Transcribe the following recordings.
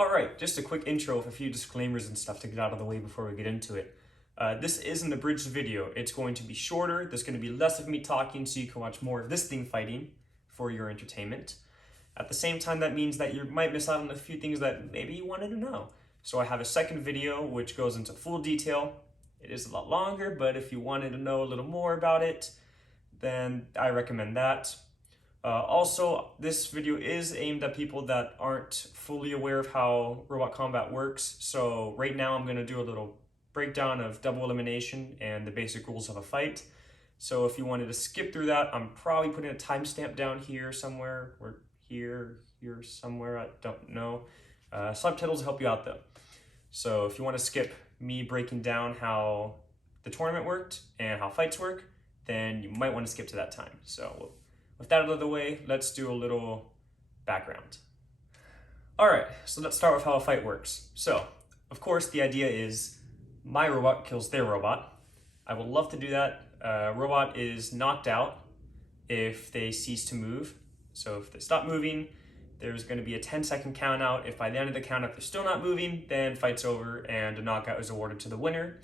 Alright, just a quick intro with a few disclaimers and stuff to get out of the way before we get into it. This is an abridged video. It's going to be shorter, there's going to be less of me talking so you can watch more of this thing fighting for your entertainment. At the same time, that means that you might miss out on a few things that maybe you wanted to know. So I have a second video which goes into full detail. It is a lot longer, but if you wanted to know a little more about it, then I recommend that. Also, this video is aimed at people that aren't fully aware of how robot combat works. So right now I'm going to do a little breakdown of double elimination and the basic rules of a fight. So if you wanted to skip through that, I'm probably putting a timestamp down here somewhere, or here somewhere, I don't know. Subtitles help you out though. So if you want to skip me breaking down how the tournament worked and how fights work, then you might want to skip to that time. So with that out of the way, let's do a little background. All right, so let's start with how a fight works. So, of course, the idea is my robot kills their robot. I would love to do that. Robot is knocked out if they cease to move. So if they stop moving, there's going to be a 10-second count out. If by the end of the count out they're still not moving, then fight's over and a knockout is awarded to the winner.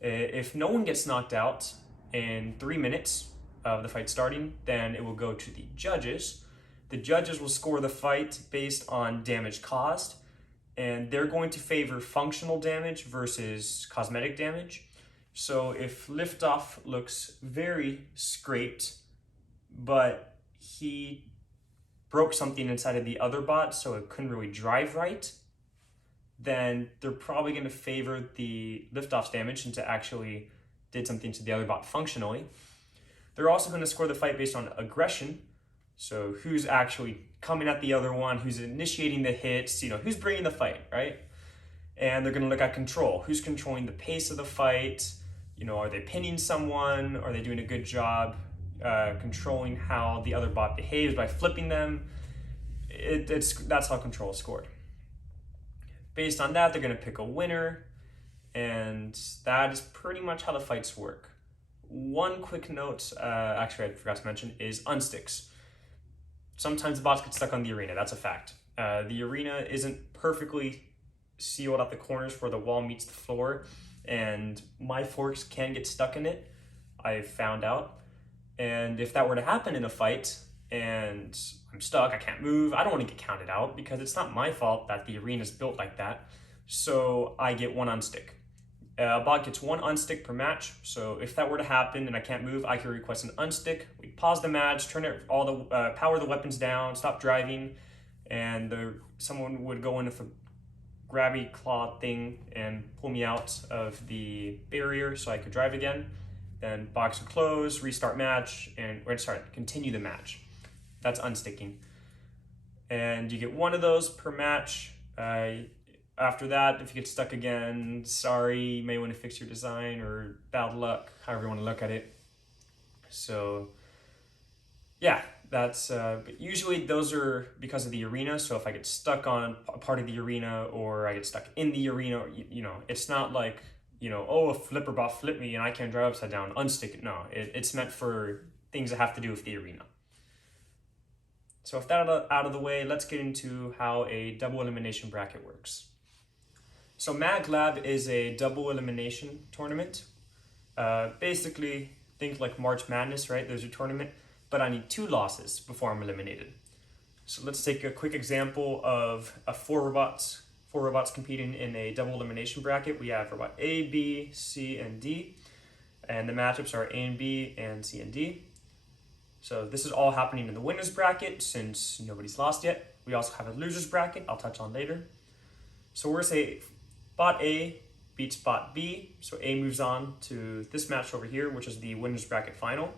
If no one gets knocked out in 3 minutes of the fight starting, then it will go to the judges. The judges will score the fight based on damage caused, and they're going to favor functional damage versus cosmetic damage. So if Liftoff looks very scraped, but he broke something inside of the other bot so it couldn't really drive right, then they're probably going to favor the Liftoff's damage since it actually did something to the other bot functionally. They're also going to score the fight based on aggression. So who's actually coming at the other one, who's initiating the hits, who's bringing the fight, right? And they're going to look at control. Who's controlling the pace of the fight? Are they pinning someone? Are they doing a good job controlling how the other bot behaves by flipping them? That's how control is scored. Based on that, they're going to pick a winner. And that is pretty much how the fights work. One quick note, actually I forgot to mention, is unsticks. Sometimes the bots get stuck on the arena, that's a fact. The arena isn't perfectly sealed at the corners where the wall meets the floor, and my forks can get stuck in it, I've found out. And if that were to happen in a fight, and I'm stuck, I can't move, I don't want to get counted out because it's not my fault that the arena is built like that, so I get one unstick. A bot gets one unstick per match, so if that were to happen and I can't move, I can request an unstick. We pause the match, turn it power the weapons down, stop driving, and someone would go in with a grabby claw thing and pull me out of the barrier so I could drive again. Then box would close, restart match, continue the match. That's unsticking. And you get one of those per match. After that, if you get stuck again, sorry, you may want to fix your design or bad luck, however you want to look at it. So yeah, that's, but usually those are because of the arena. So if I get stuck on a part of the arena or I get stuck in the arena, it's not like, oh, a flipper bot flipped me and I can't drive upside down, unstick it. No, it's meant for things that have to do with the arena. So with that out of the way, let's get into how a double elimination bracket works. So MAGlab is a double elimination tournament. Basically, think like March Madness, right? There's a tournament, but I need 2 losses before I'm eliminated. So let's take a quick example of four robots competing in a double elimination bracket. We have robot A, B, C, and D. And the matchups are A and B and C and D. So this is all happening in the winner's bracket since nobody's lost yet. We also have a loser's bracket I'll touch on later. So we're going to say bot A beats bot B, so A moves on to this match over here, which is the winner's bracket final.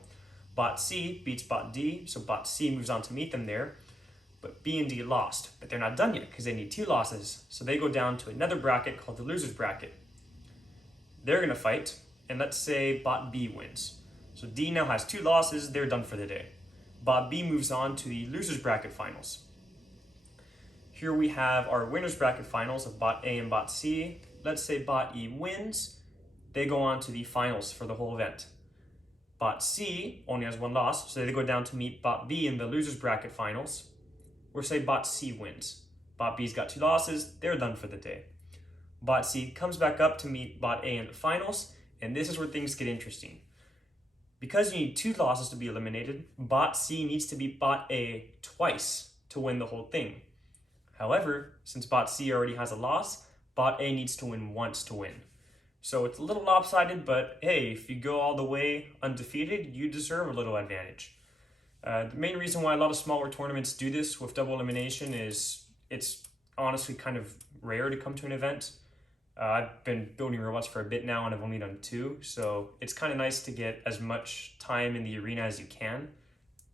Bot C beats bot D, so bot C moves on to meet them there. But B and D lost, but they're not done yet because they need 2 losses, so they go down to another bracket called the loser's bracket. They're going to fight, and let's say bot B wins. So D now has 2 losses, they're done for the day. Bot B moves on to the loser's bracket finals. Here we have our winner's bracket finals of bot A and bot C. Let's say bot E wins. They go on to the finals for the whole event. Bot C only has 1 loss, so they go down to meet bot B in the loser's bracket finals. Or say bot C wins. Bot B's got 2 losses, they're done for the day. Bot C comes back up to meet Bot A in the finals, and this is where things get interesting. Because you need 2 losses to be eliminated, Bot C needs to beat Bot A twice to win the whole thing. However, since Bot C already has a loss, Bot A needs to win once to win. So it's a little lopsided, but hey, if you go all the way undefeated, you deserve a little advantage. The main reason why a lot of smaller tournaments do this with double elimination is it's honestly kind of rare to come to an event. I've been building robots for a bit now and I've only done 2, so it's kind of nice to get as much time in the arena as you can.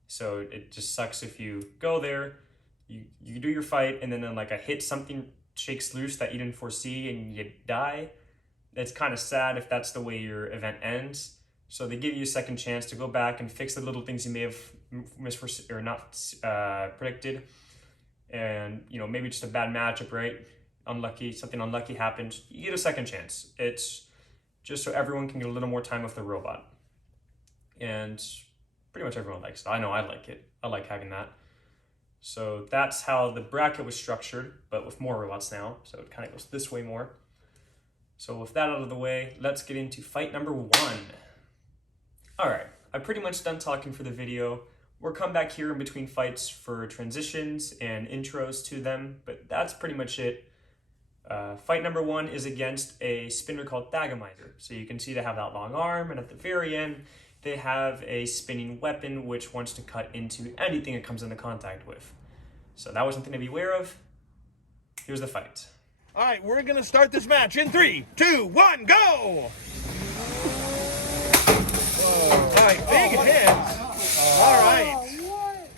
So it just sucks if you go there, you do your fight, and then like a hit, something shakes loose that you didn't foresee and you die. It's kind of sad if that's the way your event ends. So they give you a second chance to go back and fix the little things you may have misforeseen or not predicted. And, you know, maybe just a bad matchup, right? Unlucky, something unlucky happened. You get a second chance. It's just so everyone can get a little more time with the robot. And pretty much everyone likes it. I know I like it. I like having that. So that's how the bracket was structured, but with more robots now. So it kind of goes this way more. So with that out of the way, let's get into fight number 1. All right, I'm pretty much done talking for the video. We'll come back here in between fights for transitions and intros to them, but that's pretty much it. Fight number 1 is against a spinner called Thagomizer. So you can see they have that long arm, and at the very end, they have a spinning weapon which wants to cut into anything it comes into contact with. So that was something to be aware of. Here's the fight. All right, we're going to start this match in 3, 2, 1, go! All right, big hits. All right.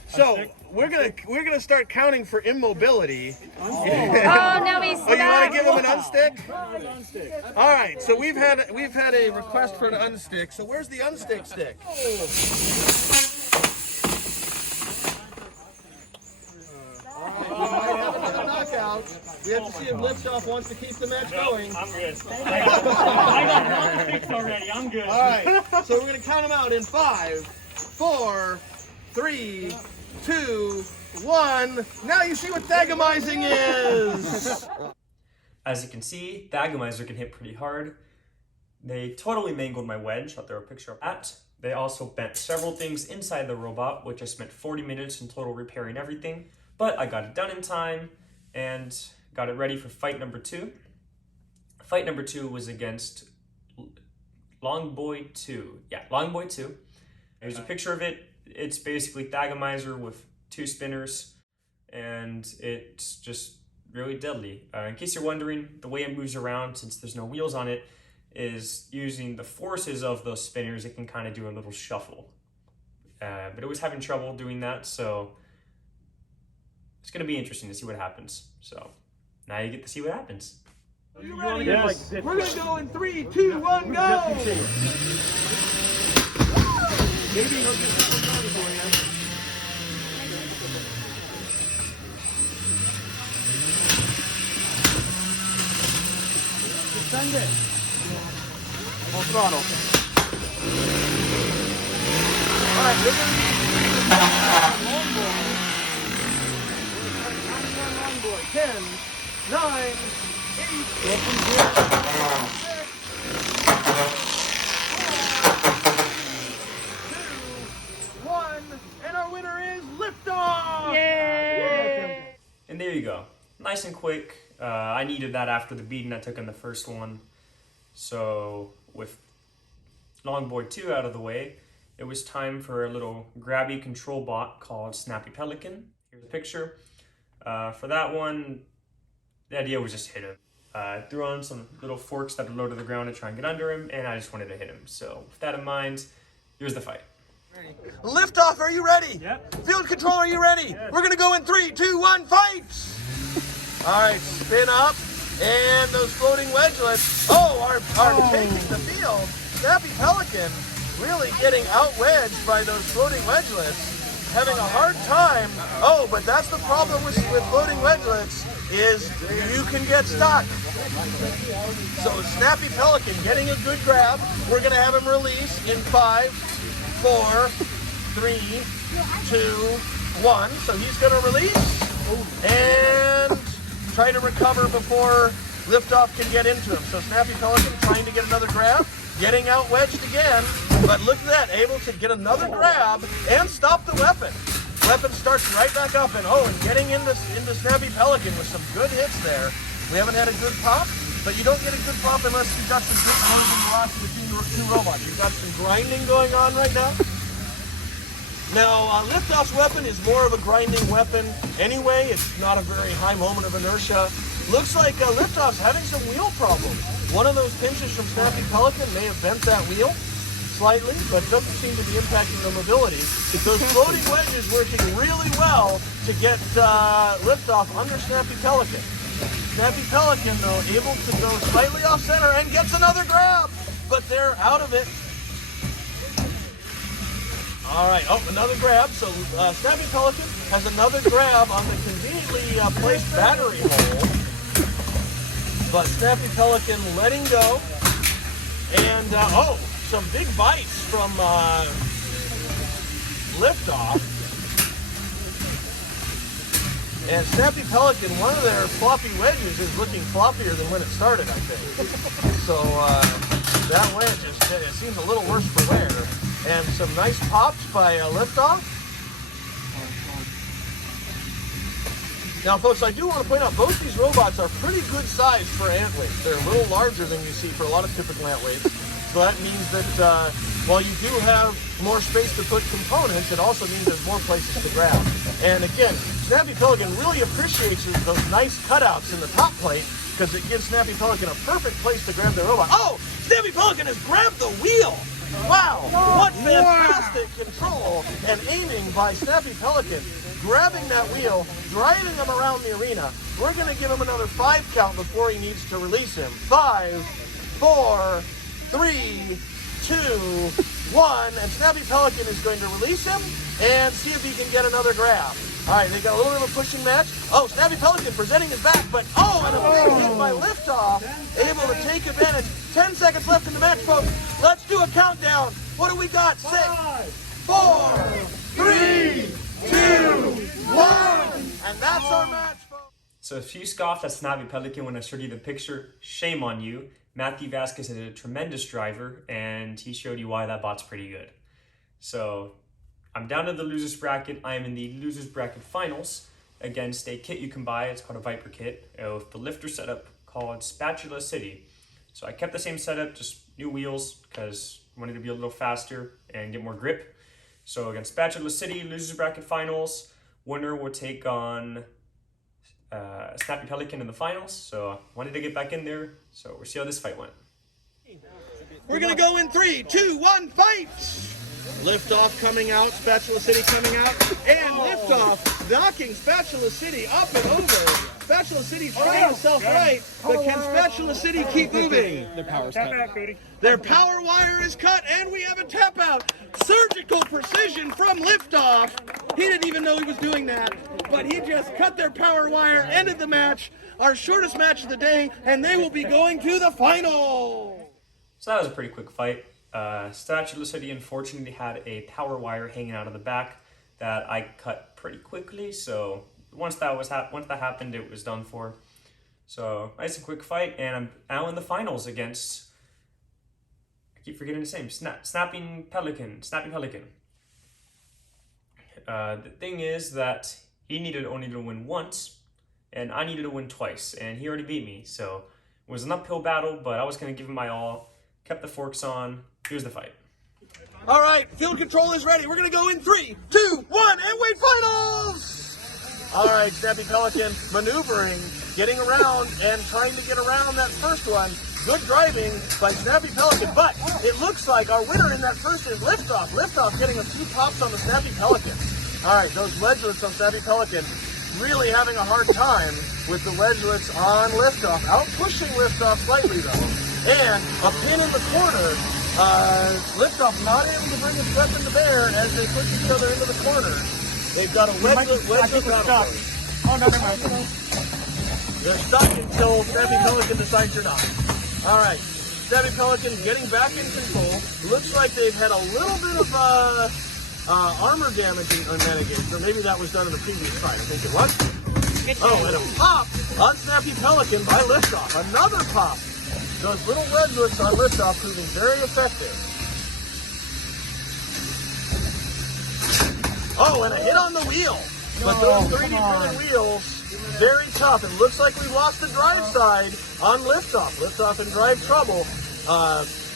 So we're gonna start counting for immobility. Oh no, he's Oh, you want to give him an unstick? All right. So we've had a request for an unstick. So where's the unstick stick? We have to see if Liftoff wants to keep the match going. I'm good. I got one fix already. I'm good. All right. So we're gonna count them out in 5, 4, 3, 2, 1. Now you see what Thagomizing is. As you can see, Thagomizer can hit pretty hard. They totally mangled my wedge. I'll throw a picture of that. They also bent several things inside the robot, which I spent 40 minutes in total repairing everything. But I got it done in time and got it ready for fight number 2. Fight number 2 was against Longboy 2. Yeah, Longboy 2. Here's a picture of it. It's basically Thagomizer with 2 spinners, and it's just really deadly. In case you're wondering, the way it moves around, since there's no wheels on it, is using the forces of those spinners. It can kind of do a little shuffle. But it was having trouble doing that, so it's going to be interesting to see what happens. So now you get to see what happens. Are you ready? Yes. We're going to go in 3, 2, 1, go! Maybe he'll get that one done for you. Send it. Full throttle. All right, we're going to Longboy. 10, 9, 8, 1, and our winner is Liftoff! Yay! And there you go. Nice and quick. I needed that after the beating I took in the first one. So with Longboy 2 out of the way, it was time for a little grabby control bot called Snappy Pelican. Here's a picture. For that one, the idea was just hit him. Threw on some little forks that are low to the ground to try and get under him, and I just wanted to hit him. So with that in mind, here's the fight. Ready. Liftoff, are you ready? Yep. Field control, are you ready? Yes. We're going to go in 3, 2, 1, fight! All right, spin up, and those floating wedgelets, are taking the field. Snappy Pelican really getting out-wedged by those floating wedgelets, having a hard time. Oh, but that's the problem with floating wedgelets, is you can get stuck. So Snappy Pelican getting a good grab. We're going to have him release in 5, 4, 3, 2, 1. So he's going to release, and try to recover before Liftoff can get into him. So Snappy Pelican trying to get another grab, getting out wedged again, but look at that, able to get another grab and stop the weapon. Weapon starts right back up, and getting into Snappy Pelican with some good hits there. We haven't had a good pop, but you don't get a good pop unless you've got some good moving velocity between the two robots. You've got some grinding going on right now. Now, Liftoff's weapon is more of a grinding weapon anyway. It's not a very high moment of inertia. Looks like Liftoff's having some wheel problems. One of those pinches from Snappy Pelican may have bent that wheel slightly, but doesn't seem to be impacting the mobility. Those floating wedges working really well to get Liftoff under Snappy Pelican. Snappy Pelican, though, able to go slightly off center and gets another grab, but they're out of it. All right, another grab. So Snappy Pelican has another grab on the conveniently placed battery hole, but Snappy Pelican letting go, and some big bites from Liftoff. And Snappy Pelican, one of their floppy wedges is looking floppier than when it started, I think. So that wedge it seems a little worse for wear. And some nice pops by Liftoff. Now, folks, I do want to point out both these robots are pretty good size for ant weights. They're a little larger than you see for a lot of typical ant weights. So that means that while you do have more space to put components, it also means there's more places to grab. And again, Snappy Pelican really appreciates those nice cutouts in the top plate because it gives Snappy Pelican a perfect place to grab the robot. Oh, Snappy Pelican has grabbed the wheel! Wow, what fantastic control and aiming by Snappy Pelican. Grabbing that wheel, driving him around the arena. We're going to give him another 5 count before he needs to release him. 5, 4, 3, 2, 1. And Snappy Pelican is going to release him and see if he can get another grab. All right, they got a little bit of a pushing match. Oh, Snappy Pelican presenting his back, but and a big hit by Liftoff, able to take advantage. 10 seconds left in the match, folks. Let's do a countdown. What do we got? 6, 4, 3, 2, 1. And that's our match, folks. So if you scoffed at Snappy Pelican when I showed you the picture, shame on you. Matthew Vasquez is a tremendous driver, and he showed you why that bot's pretty good. So I'm down to the losers bracket. I am in the losers bracket finals against a kit you can buy. It's called a Viper kit with the lifter setup called Spatula City. So I kept the same setup, just new wheels because I wanted to be a little faster and get more grip. So against Spatula City, losers bracket finals, winner will take on Snappy Pelican in the finals. So I wanted to get back in there. So we'll see how this fight went. We're going to go in 3, 2, 1, fight! Liftoff coming out, Spatula City coming out, and Liftoff knocking Spatula City up and over. Spatula City's trying to self-right, but can Spatula City keep moving? Their power's cut. Their power wire is cut, and we have a tap out. Surgical precision from Liftoff. He didn't even know he was doing that, but he just cut their power wire, ended the match, our shortest match of the day, and they will be going to the final. So that was a pretty quick fight. Spatula City unfortunately had a power wire hanging out of the back that I cut pretty quickly. So once that happened, it was done for. So nice and quick fight, and I'm now in the finals against. I keep forgetting his name. Snappy Pelican. The thing is that he needed only to win once, and I needed to win twice, and he already beat me. So it was an uphill battle, but I was going to give him my all. Kept the forks on. Here's the fight. All right, field control is ready. We're going to go in 3, 2, 1, and wait, finals! All right, Snappy Pelican maneuvering, getting around, and trying to get around that first one. Good driving by Snappy Pelican, but it looks like our winner in that first is Liftoff. Liftoff getting a few pops on the Snappy Pelican. All right, those wedgelets on Snappy Pelican really having a hard time with the wedgelets on Liftoff. Out pushing Liftoff slightly, though. And a pin in the corner. Liftoff not able to bring his weapon to bear as they push each other into the corner. They've got a wedgelet battle. Oh, no, never mind. They're stuck until Snappy Pelican decides you're not. All right, Snappy Pelican getting back in control. Looks like they've had a little bit of armor damage on Renegade, or maybe that was done in the previous fight. I think it was. Oh, and a pop on Snappy Pelican by liftoff. Another pop. Those little wedglets on liftoff proving very effective. Oh, and a hit on the wheel. But those 3D printed wheels, very tough. It looks like we lost the drive side on liftoff. Liftoff in drive trouble.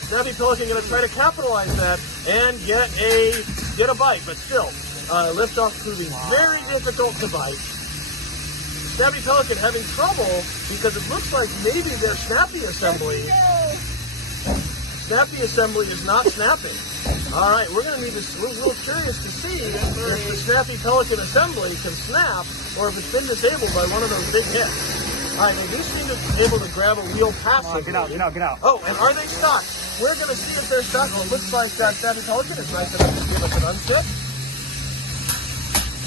Snappy Pelican going to try to capitalize that and get a bite, but still, liftoff proving very difficult to bite. Snappy Pelican having trouble because it looks like maybe their snappy assembly is not snapping. All right, we're going to need this. We're a little curious to see if the Snappy Pelican assembly can snap or if it's been disabled by one of those big hits. All right, they do seem to be able to grab a wheel passively. Get out. Oh, and are they stuck? We're going to see if they're stuck. Well, it looks like that Snappy Pelican is nice enough to give us an unzip.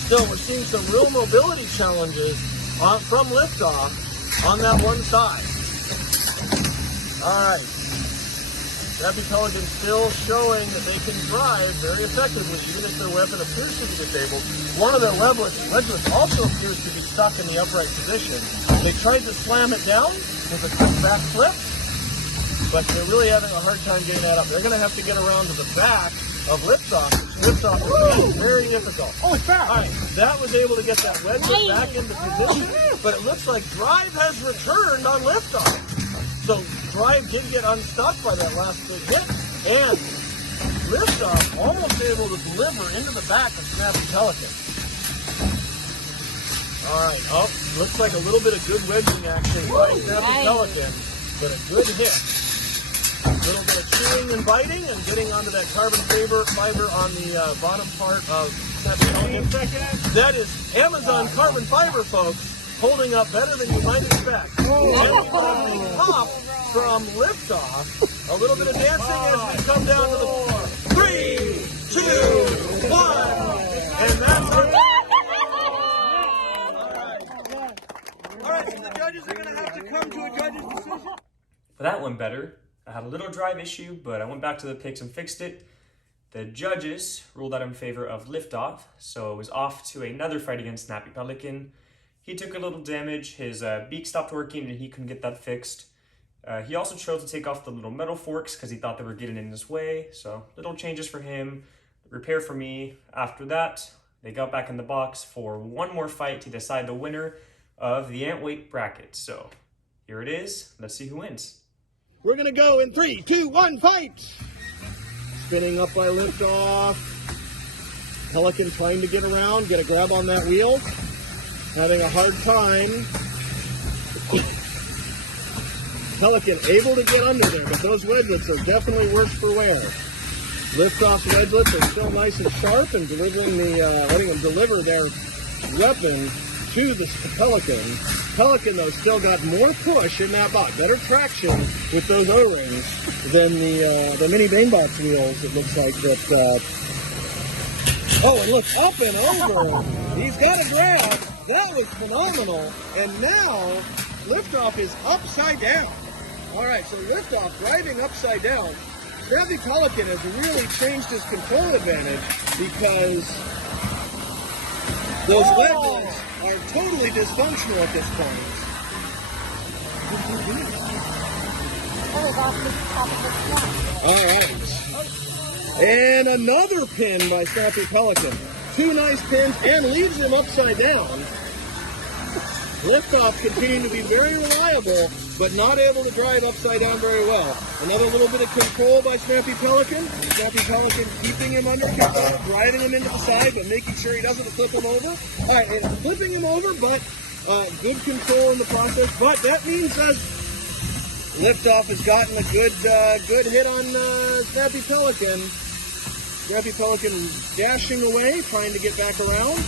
Still, we're seeing some real mobility challenges from liftoff on that one side. All right. Snappy Pelican still showing that they can drive very effectively, even if their weapon appears to be disabled. One of their wedglets also appears to be stuck in the upright position. They tried to slam it down with a quick back flip, but they're really having a hard time getting that up. They're going to have to get around to the back of liftoff. Liftoff is very difficult. Oh, it's back. All right, that was able to get that wedglet back into position, but it looks like drive has returned on liftoff. So drive did get unstuck by that last big hit, and liftoff almost able to deliver into the back of Snappy Pelican. All right, looks like a little bit of good wedging action by Snappy Pelican, but a good hit. A little bit of chewing and biting and getting onto that carbon fiber on the bottom part of Snappy Pelican. That is Amazon carbon fiber, folks. Holding up better than you might expect. And a pop from liftoff. A little bit of dancing as we come down to the floor. 3, 2, 1. And that's it. All right, so the judges are going to have to come to a judge's decision. But that went better. I had a little drive issue, but I went back to the picks and fixed it. The judges ruled out in favor of liftoff, so it was off to another fight against Snappy Pelican. He took a little damage, his beak stopped working and he couldn't get that fixed. He also chose to take off the little metal forks because he thought they were getting in his way, so little changes for him, repair for me. After that, they got back in the box for one more fight to decide the winner of the ant weight bracket. So here it is, let's see who wins. We're going to go in 3, 2, 1, fight! Spinning up by liftoff. Pelican trying to get around, get a grab on that wheel. Having a hard time. Pelican able to get under there, but those wedglets are definitely worse for wear. Liftoff's wedglets are still nice and sharp and delivering letting them deliver their weapon to the Pelican. Pelican, though, still got more push in that box, better traction with those O-rings than the mini Banebox wheels. It looks like that. Oh, and look, up and over. He's got a grab. That was phenomenal. And now, liftoff is upside down. All right, so liftoff driving upside down. Snappy Pelican has really changed his control advantage because those wedglets are totally dysfunctional at this point. All right. And another pin by Snappy Pelican. 2 nice pins and leaves him upside down. Liftoff continuing to be very reliable, but not able to drive upside down very well. Another little bit of control by Snappy Pelican. Snappy Pelican keeping him under control, driving him into the side, but making sure he doesn't flip him over. All right, and flipping him over, but good control in the process. But that means that Liftoff has gotten a good hit on Snappy Pelican. Snappy Pelican dashing away, trying to get back around.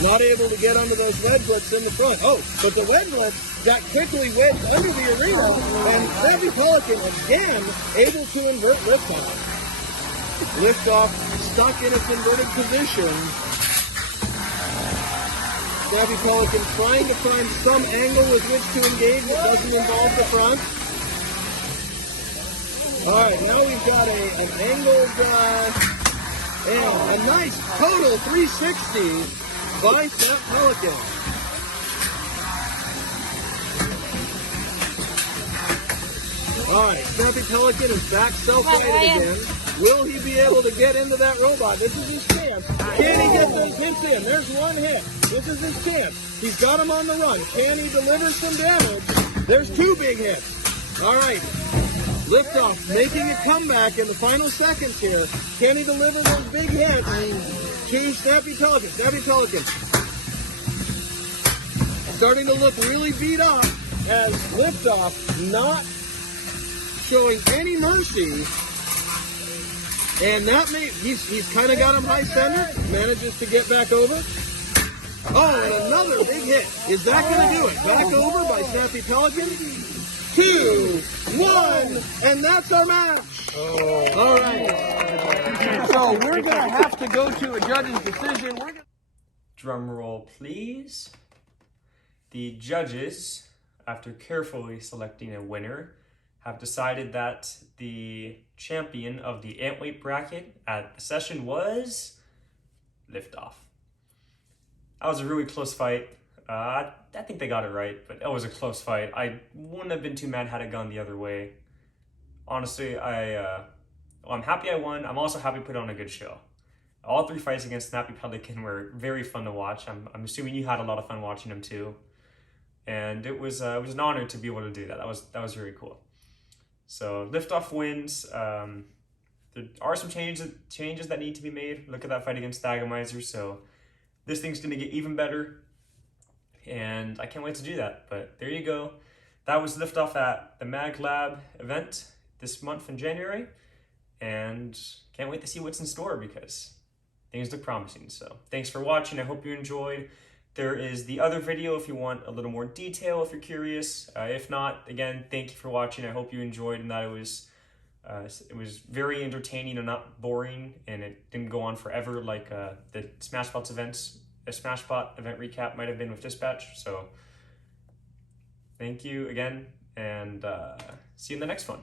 Not able to get under those wedglets in the front. Oh, but the wedglets got quickly wedged under the arena, and Snappy Pelican again able to invert Liftoff. Liftoff stuck in its inverted position. Snappy Pelican trying to find some angle with which to engage that doesn't involve the front. All right, now we've got an angled and a nice total 360 by Snappy Pelican. All right, Snappy Pelican is back self-righted again. Will he be able to get into that robot? This is his chance. Can he get those hits in? There's one hit. This is his chance. He's got him on the run. Can he deliver some damage? There's 2 big hits. All right. Liftoff making a comeback in the final seconds here. Can he deliver those big hits to Snappy Pelican? Snappy Pelican starting to look really beat up as Liftoff not showing any mercy. And that he's kind of got him high center, manages to get back over. Oh, and another big hit. Is that going to do it? Back over by Snappy Pelican. 2, 1, and that's our match. All right. So we're going to have to go to a judge's decision. Drum roll, please. The judges, after carefully selecting a winner, have decided that the champion of the ant weight bracket at the session was Liftoff. That was a really close fight. I think they got it right, but it was a close fight. I wouldn't have been too mad had it gone the other way. Honestly, I'm happy I won. I'm also happy to put on a good show. All 3 fights against Snappy Pelican were very fun to watch. I'm assuming you had a lot of fun watching them too. And it was an honor to be able to do that. That was really cool. So Liftoff wins. There are some changes that need to be made. Look at that fight against Thagomizer. So this thing's gonna get even better. And I can't wait to do that. But there you go. That was Liftoff at the MAGlab event this month in January. And can't wait to see what's in store because things look promising. So thanks for watching. I hope you enjoyed. There is the other video if you want a little more detail, if you're curious. If not, again, thank you for watching. I hope you enjoyed and that it was very entertaining and not boring, and it didn't go on forever like the Smashbot event recap might have been with Dispatch. So thank you again, and see you in the next one.